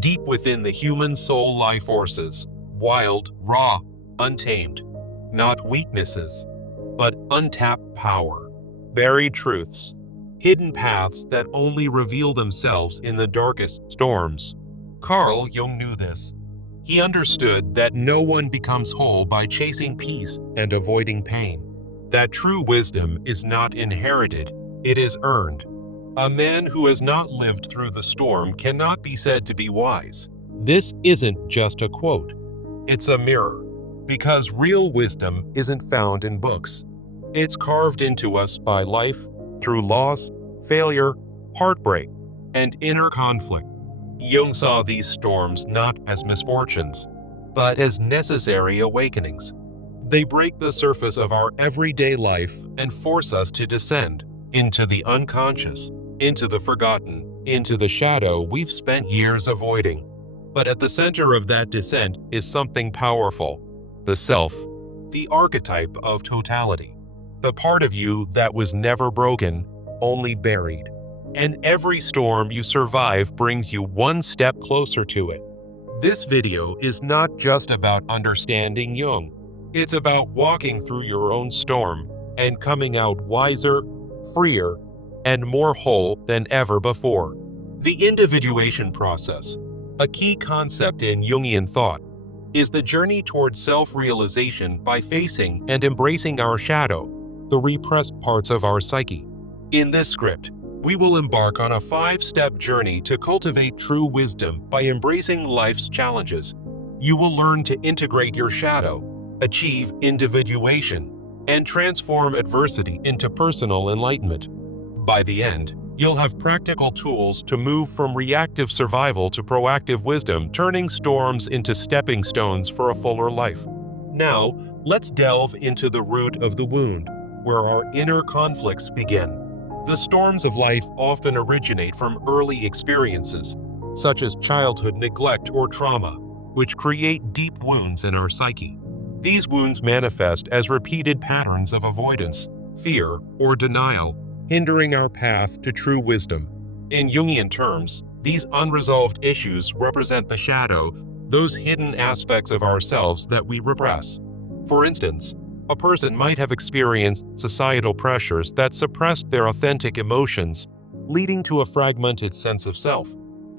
deep within the human soul lie forces, wild, raw, untamed, not weaknesses, but untapped power, buried truths, hidden paths that only reveal themselves in the darkest storms. Carl Jung knew this. He understood that no one becomes whole by chasing peace and avoiding pain. That true wisdom is not inherited, it is earned. A man who has not lived through the storm cannot be said to be wise. This isn't just a quote. It's a mirror. Because real wisdom isn't found in books. It's carved into us by life, through loss, failure, heartbreak, and inner conflict. Jung saw these storms not as misfortunes, but as necessary awakenings. They break the surface of our everyday life and force us to descend into the unconscious, into the forgotten, into the shadow we've spent years avoiding. But at the center of that descent is something powerful. The self, the archetype of totality, the part of you that was never broken, only buried. And every storm you survive brings you one step closer to it. This video is not just about understanding Jung. It's about walking through your own storm and coming out wiser, freer, and more whole than ever before. The individuation process, a key concept in Jungian thought, is the journey towards self-realization by facing and embracing our shadow, the repressed parts of our psyche. In this script, we will embark on a 5-step journey to cultivate true wisdom by embracing life's challenges. You will learn to integrate your shadow, achieve individuation, and transform adversity into personal enlightenment. By the end, you'll have practical tools to move from reactive survival to proactive wisdom, turning storms into stepping stones for a fuller life. Now, let's delve into the root of the wound, where our inner conflicts begin. The storms of life often originate from early experiences, such as childhood neglect or trauma, which create deep wounds in our psyche. These wounds manifest as repeated patterns of avoidance, fear, or denial, hindering our path to true wisdom. In Jungian terms, these unresolved issues represent the shadow, those hidden aspects of ourselves that we repress. For instance, a person might have experienced societal pressures that suppressed their authentic emotions, leading to a fragmented sense of self.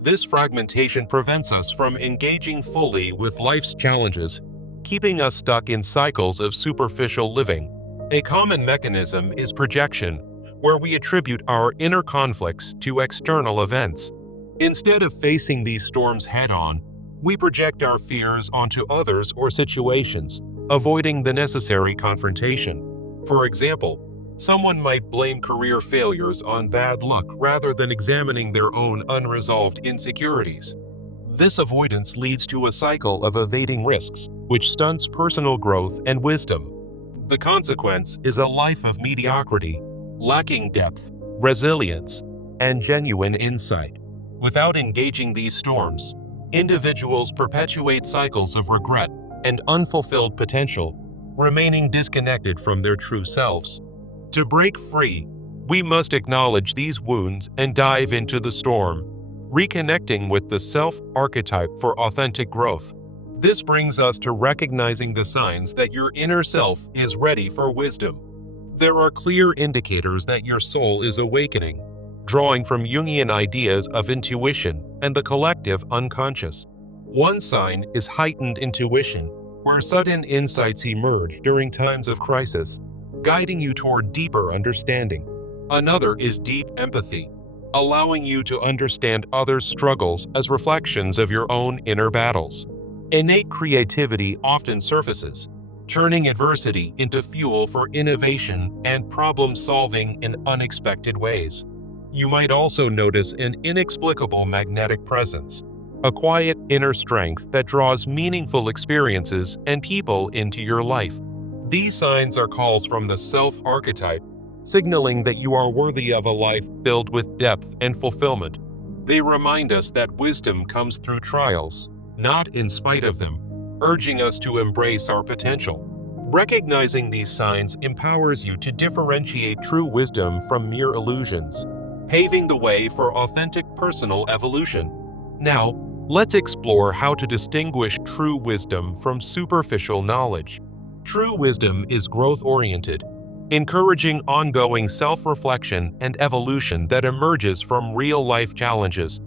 This fragmentation prevents us from engaging fully with life's challenges, keeping us stuck in cycles of superficial living. A common mechanism is projection, where we attribute our inner conflicts to external events. Instead of facing these storms head-on, we project our fears onto others or situations, avoiding the necessary confrontation. For example, someone might blame career failures on bad luck rather than examining their own unresolved insecurities. This avoidance leads to a cycle of evading risks, which stunts personal growth and wisdom. The consequence is a life of mediocrity, lacking depth, resilience, and genuine insight. Without engaging these storms, individuals perpetuate cycles of regret and unfulfilled potential, remaining disconnected from their true selves. To break free, we must acknowledge these wounds and dive into the storm, reconnecting with the self-archetype for authentic growth. This brings us to recognizing the signs that your inner self is ready for wisdom. There are clear indicators that your soul is awakening, drawing from Jungian ideas of intuition and the collective unconscious. One sign is heightened intuition, where sudden insights emerge during times of crisis, guiding you toward deeper understanding. Another is deep empathy, allowing you to understand others' struggles as reflections of your own inner battles. Innate creativity often surfaces, turning adversity into fuel for innovation and problem-solving in unexpected ways. You might also notice an inexplicable magnetic presence, a quiet inner strength that draws meaningful experiences and people into your life. These signs are calls from the self-archetype, signaling that you are worthy of a life filled with depth and fulfillment. They remind us that wisdom comes through trials, not in spite of them, urging us to embrace our potential. Recognizing these signs empowers you to differentiate true wisdom from mere illusions, paving the way for authentic personal evolution. Now, Let's explore how to distinguish true wisdom from superficial knowledge. True wisdom is growth-oriented, encouraging ongoing self-reflection and evolution that emerges from real-life challenges.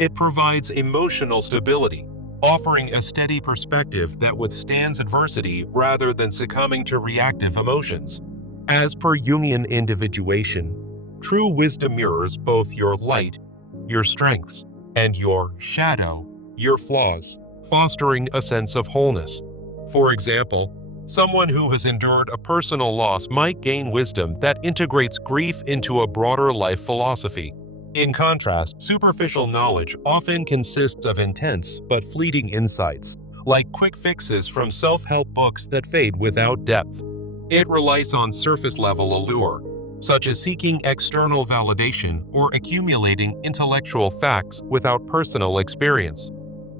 It provides emotional stability, offering a steady perspective that withstands adversity rather than succumbing to reactive emotions. As per Jungian individuation, true wisdom mirrors both your light, your strengths, and your shadow, your flaws, fostering a sense of wholeness. For example, someone who has endured a personal loss might gain wisdom that integrates grief into a broader life philosophy. In contrast, superficial knowledge often consists of intense but fleeting insights, like quick fixes from self-help books that fade without depth. It relies on surface-level allure, such as seeking external validation or accumulating intellectual facts without personal experience.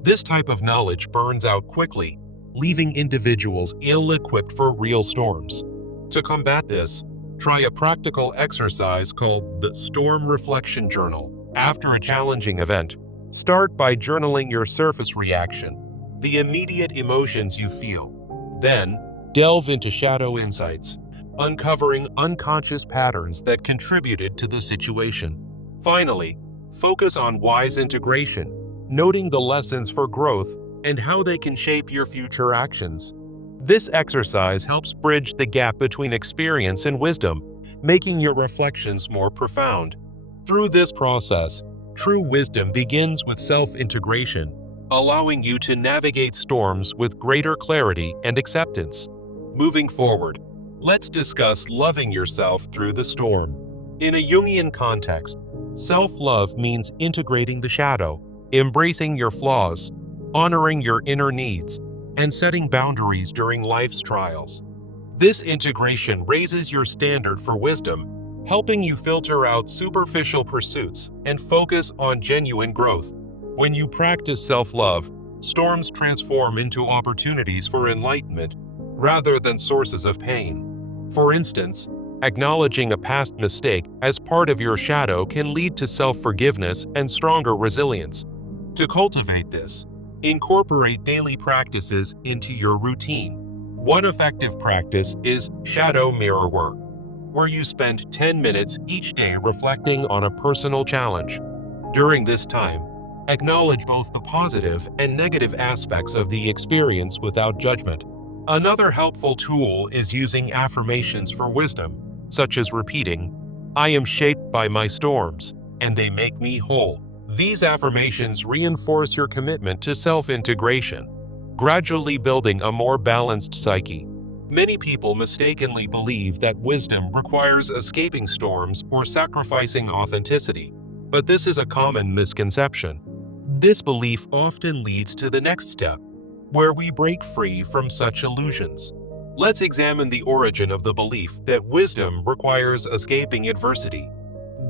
This type of knowledge burns out quickly, leaving individuals ill-equipped for real storms. To combat this, try a practical exercise called the Storm Reflection Journal. After a challenging event, start by journaling your surface reaction, the immediate emotions you feel. Then, delve into shadow insights, uncovering unconscious patterns that contributed to the situation. Finally, focus on wise integration, noting the lessons for growth and how they can shape your future actions. This exercise helps bridge the gap between experience and wisdom, making your reflections more profound. Through this process, true wisdom begins with self-integration, allowing you to navigate storms with greater clarity and acceptance. Moving forward, let's discuss loving yourself through the storm. In a Jungian context, self-love means integrating the shadow, embracing your flaws, honoring your inner needs, and setting boundaries during life's trials. This integration raises your standard for wisdom, helping you filter out superficial pursuits and focus on genuine growth. When you practice self-love, storms transform into opportunities for enlightenment rather than sources of pain. For instance, acknowledging a past mistake as part of your shadow can lead to self-forgiveness and stronger resilience. To cultivate this, incorporate daily practices into your routine. One effective practice is shadow mirror work, where you spend 10 minutes each day reflecting on a personal challenge. During this time, acknowledge both the positive and negative aspects of the experience without judgment. Another helpful tool is using affirmations for wisdom, such as repeating, "I am shaped by my storms, and they make me whole." These affirmations reinforce your commitment to self-integration, gradually building a more balanced psyche. Many people mistakenly believe that wisdom requires escaping storms or sacrificing authenticity, but this is a common misconception. This belief often leads to the next step, where we break free from such illusions. Let's examine the origin of the belief that wisdom requires escaping adversity.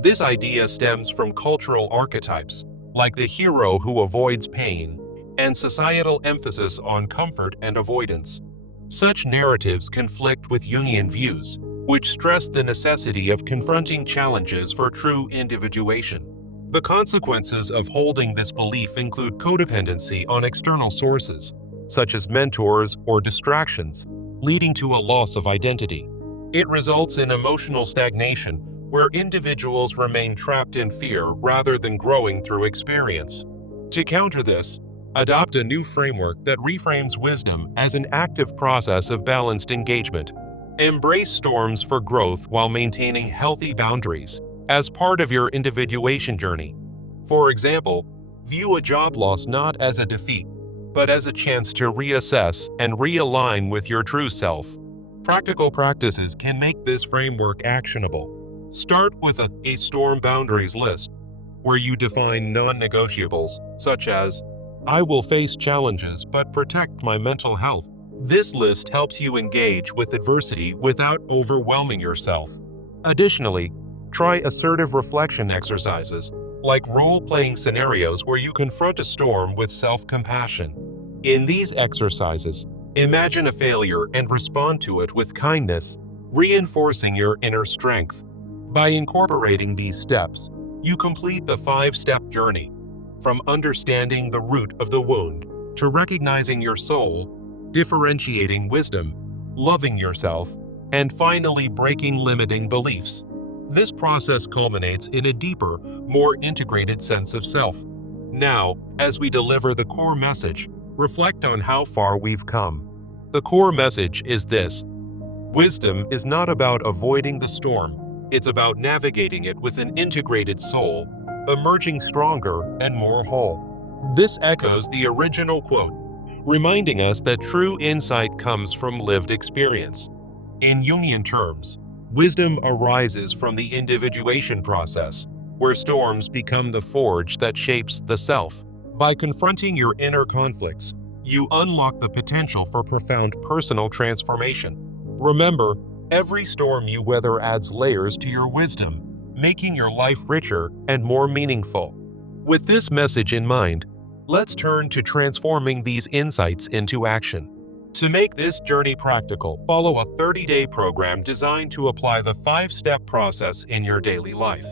This idea stems from cultural archetypes, like the hero who avoids pain, and societal emphasis on comfort and avoidance. Such narratives conflict with Jungian views, which stress the necessity of confronting challenges for true individuation. The consequences of holding this belief include codependency on external sources, such as mentors or distractions, leading to a loss of identity. It results in emotional stagnation, where individuals remain trapped in fear rather than growing through experience. To counter this, adopt a new framework that reframes wisdom as an active process of balanced engagement. Embrace storms for growth while maintaining healthy boundaries as part of your individuation journey. For example, view a job loss not as a defeat, but as a chance to reassess and realign with your true self. Practical practices can make this framework actionable. Start with a storm boundaries list, where you define non-negotiables, such as, "I will face challenges but protect my mental health." This list helps you engage with adversity without overwhelming yourself. Additionally, try assertive reflection exercises, like role-playing scenarios where you confront a storm with self-compassion. In these exercises, imagine a failure and respond to it with kindness, reinforcing your inner strength. By incorporating these steps, you complete the 5-step journey from understanding the root of the wound to recognizing your soul, differentiating wisdom, loving yourself, and finally breaking limiting beliefs. This process culminates in a deeper, more integrated sense of self. Now, as we deliver the core message, reflect on how far we've come. The core message is this: wisdom is not about avoiding the storm, it's about navigating it with an integrated soul, emerging stronger and more whole. This echoes the original quote, reminding us that true insight comes from lived experience. In Jungian terms, wisdom arises from the individuation process, where storms become the forge that shapes the self. By confronting your inner conflicts, you unlock the potential for profound personal transformation. Remember, every storm you weather adds layers to your wisdom, making your life richer and more meaningful. With this message in mind, let's turn to transforming these insights into action. To make this journey practical, follow a 30-day program designed to apply the 5-step process in your daily life.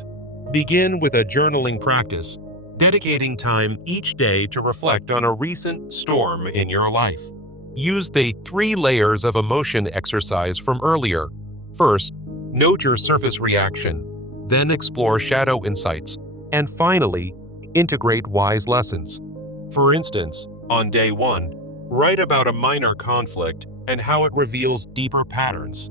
Begin with a journaling practice, dedicating time each day to reflect on a recent storm in your life. Use the 3 layers of emotion exercise from earlier. First, note your surface reaction, then explore shadow insights, and finally, integrate wise lessons. For instance, on day 1, write about a minor conflict and how it reveals deeper patterns.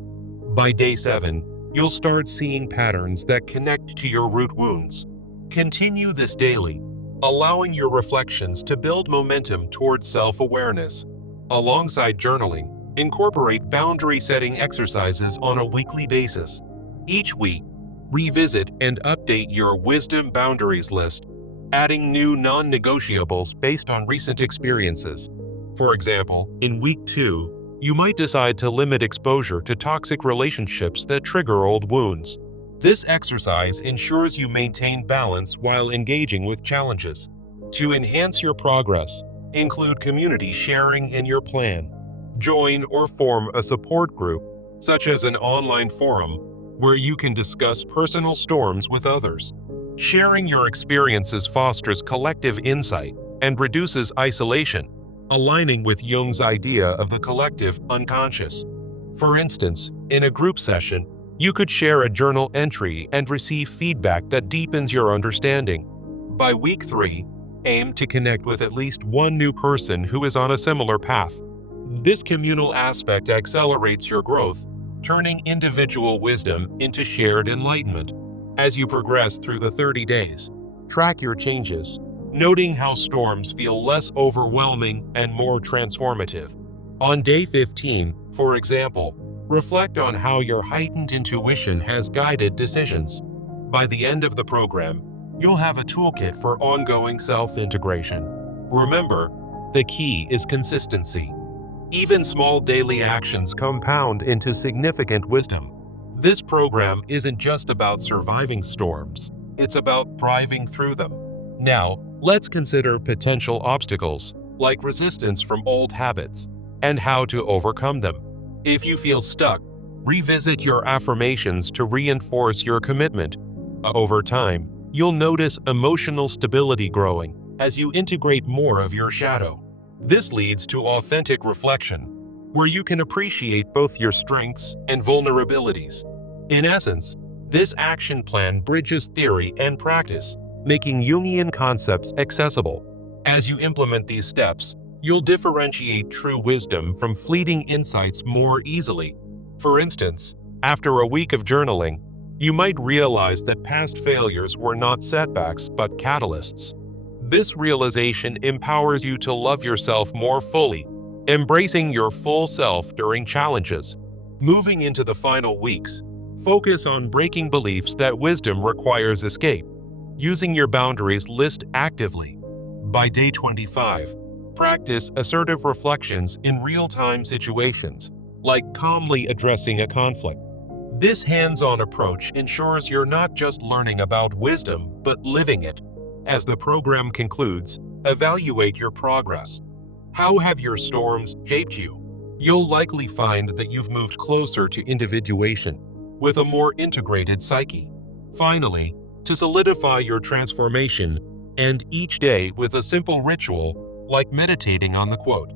By day 7, you'll start seeing patterns that connect to your root wounds. Continue this daily, allowing your reflections to build momentum towards self-awareness. Alongside journaling, incorporate boundary-setting exercises on a weekly basis. Each week, revisit and update your wisdom boundaries list, adding new non-negotiables based on recent experiences. For example, in week 2, you might decide to limit exposure to toxic relationships that trigger old wounds. This exercise ensures you maintain balance while engaging with challenges. To enhance your progress, include community sharing in your plan. Join or form a support group, such as an online forum, where you can discuss personal storms with others. Sharing your experiences fosters collective insight and reduces isolation, aligning with Jung's idea of the collective unconscious. For instance, in a group session, you could share a journal entry and receive feedback that deepens your understanding. By week 3, aim to connect with at least one new person who is on a similar path. This communal aspect accelerates your growth, turning individual wisdom into shared enlightenment. As you progress through the 30 days, track your changes, noting how storms feel less overwhelming and more transformative. On day 15, for example, reflect on how your heightened intuition has guided decisions. By the end of the program, you'll have a toolkit for ongoing self-integration. Remember, the key is consistency. Even small daily actions compound into significant wisdom. This program isn't just about surviving storms, it's about thriving through them. Now, let's consider potential obstacles, like resistance from old habits, and how to overcome them. If you feel stuck, revisit your affirmations to reinforce your commitment. Over time, you'll notice emotional stability growing as you integrate more of your shadow. This leads to authentic reflection, where you can appreciate both your strengths and vulnerabilities. In essence, this action plan bridges theory and practice, making Jungian concepts accessible. As you implement these steps, you'll differentiate true wisdom from fleeting insights more easily. For instance, after a week of journaling, you might realize that past failures were not setbacks but catalysts. This realization empowers you to love yourself more fully, embracing your full self during challenges. Moving into the final weeks, focus on breaking beliefs that wisdom requires escape, using your boundaries list actively. By day 25, practice assertive reflections in real-time situations, like calmly addressing a conflict. This hands-on approach ensures you're not just learning about wisdom, but living it. As the program concludes, evaluate your progress. How have your storms shaped you? You'll likely find that you've moved closer to individuation, with a more integrated psyche. Finally, to solidify your transformation, End each day with a simple ritual, like meditating on the quote.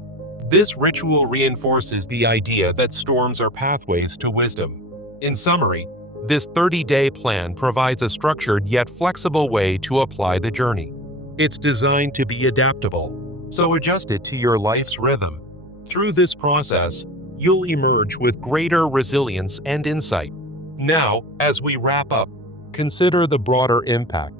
This ritual reinforces the idea that storms are pathways to wisdom. In summary, this 30-day plan provides a structured yet flexible way to apply the journey. It's designed to be adaptable, so adjust it to your life's rhythm. Through this process, you'll emerge with greater resilience and insight. Now, as we wrap up, consider the broader impact.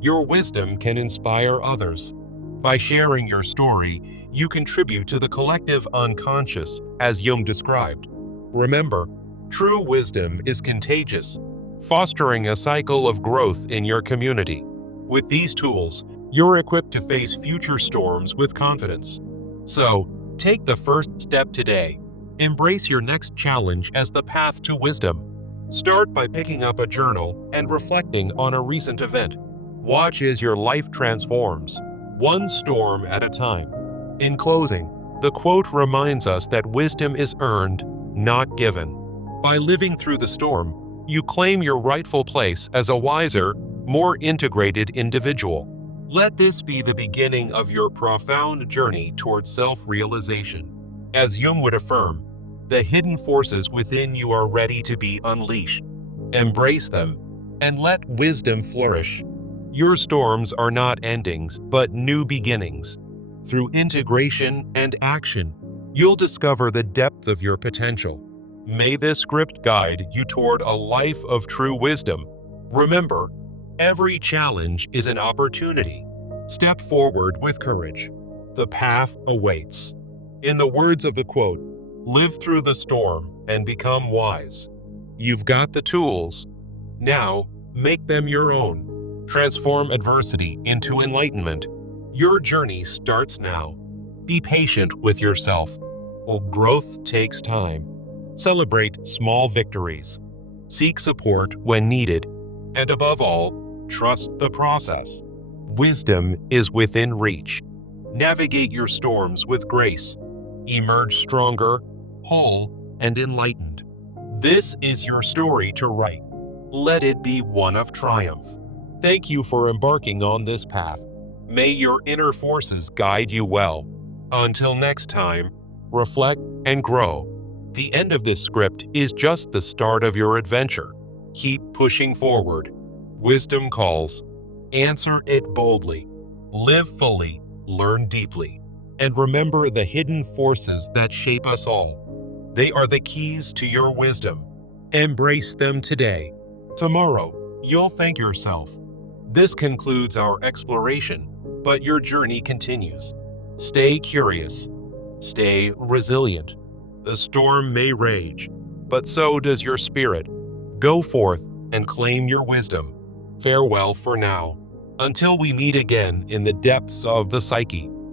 Your wisdom can inspire others. By sharing your story, you contribute to the collective unconscious, as Jung described. Remember, true wisdom is contagious, fostering a cycle of growth in your community. With these tools, you're equipped to face future storms with confidence. So, take the first step today. Embrace your next challenge as the path to wisdom. Start by picking up a journal and reflecting on a recent event. Watch as your life transforms, one storm at a time. In closing, the quote reminds us that wisdom is earned, not given. By living through the storm, you claim your rightful place as a wiser, more integrated individual. Let this be the beginning of your profound journey towards self-realization. As Jung would affirm, the hidden forces within you are ready to be unleashed. Embrace them, and let wisdom flourish. Your storms are not endings, but new beginnings. Through integration and action, you'll discover the depth of your potential. May this script guide you toward a life of true wisdom. Remember, every challenge is an opportunity. Step forward with courage. The path awaits. In the words of the quote, live through the storm and become wise. You've got the tools. Now, make them your own. Transform adversity into enlightenment. Your journey starts now. Be patient with yourself. Growth takes time. Celebrate small victories. Seek support when needed. And above all, trust the process. Wisdom is within reach. Navigate your storms with grace. Emerge stronger, whole, and enlightened. This is your story to write. Let it be one of triumph. Thank you for embarking on this path. May your inner forces guide you well. Until next time, reflect and grow. The end of this script is just the start of your adventure. Keep pushing forward. Wisdom calls. Answer it boldly. Live fully, learn deeply. And remember the hidden forces that shape us all. They are the keys to your wisdom. Embrace them today. Tomorrow, you'll thank yourself. This concludes our exploration, but your journey continues. Stay curious. Stay resilient. The storm may rage, but so does your spirit. Go forth and claim your wisdom. Farewell for now. Until we meet again in the depths of the psyche.